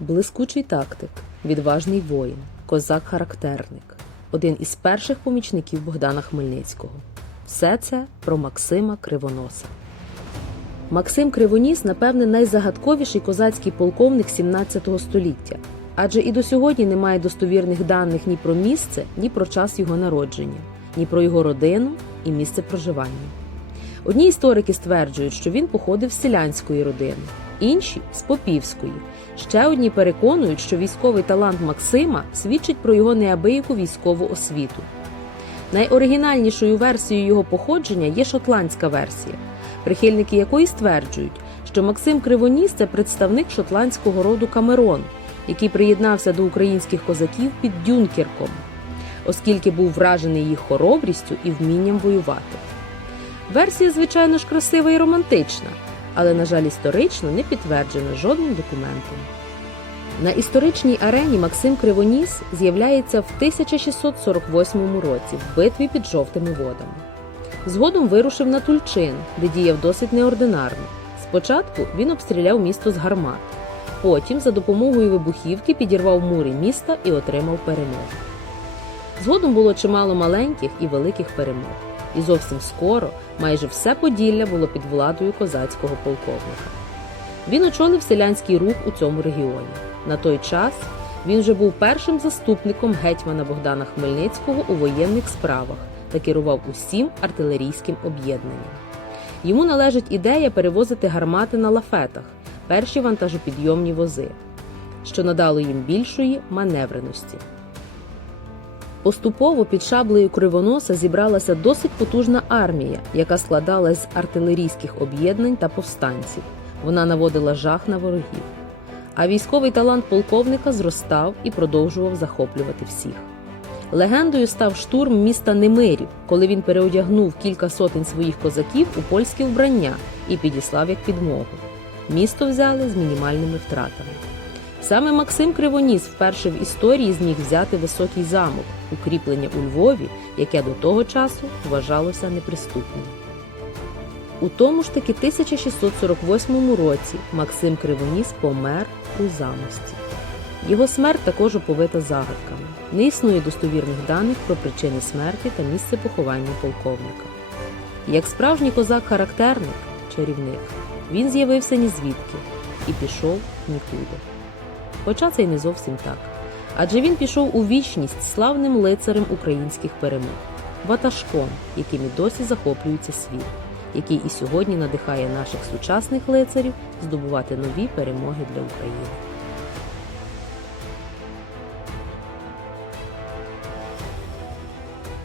Блискучий тактик, відважний воїн, козак-характерник, один із перших помічників Богдана Хмельницького. Все це про Максима Кривоноса. Максим Кривоніс, напевне, найзагадковіший козацький полковник 17 століття, адже і до сьогодні немає достовірних даних ні про місце, ні про час його народження, ні про його родину і місце проживання. Одні історики стверджують, що він походив з селянської родини, інші з попівської. Ще одні переконують, що військовий талант Максима свідчить про його неабияку військову освіту. Найоригінальнішою версією його походження є шотландська версія, прихильники якої стверджують, що Максим Кривоніс це представник шотландського роду Камерон, який приєднався до українських козаків під Дюнкерком, оскільки був вражений їх хоробрістю і вмінням воювати. Версія, звичайно ж, красива і романтична, але, на жаль, історично не підтверджена жодним документом. На історичній арені Максим Кривоніс з'являється в 1648 році в битві під жовтими водами. Згодом вирушив на Тульчин, де діяв досить неординарно. Спочатку він обстріляв місто з гармат, потім за допомогою вибухівки підірвав мури міста і отримав перемогу. Згодом було чимало маленьких і великих перемог, і зовсім скоро майже все Поділля було під владою козацького полковника. Він очолив селянський рух у цьому регіоні. На той час він вже був першим заступником гетьмана Богдана Хмельницького у воєнних справах та керував усім артилерійським об'єднанням. Йому належить ідея перевозити гармати на лафетах, перші вантажопідйомні вози, що надало їм більшої маневреності. Поступово під шаблею кривоноса зібралася досить потужна армія, яка складалась з артилерійських об'єднань та повстанців. Вона наводила жах на ворогів. А військовий талант полковника зростав і продовжував захоплювати всіх. Легендою став штурм міста Немирів, коли він переодягнув кілька сотень своїх козаків у польське вбрання і підіслав як підмогу. Місто взяли з мінімальними втратами. Саме Максим Кривоніс вперше в історії зміг взяти високий замок, укріплення у Львові, яке до того часу вважалося неприступним. У тому ж таки 1648 році Максим Кривоніс помер у замості. Його смерть також оповита загадками. Не існує достовірних даних про причини смерті та місце поховання полковника. Як справжній козак-характерник, чарівник, він з'явився ні звідки і пішов нікуди. Хоча це й не зовсім так. Адже він пішов у вічність славним лицарем українських перемог, ватажком, яким і досі захоплюється світ, який і сьогодні надихає наших сучасних лицарів здобувати нові перемоги для України.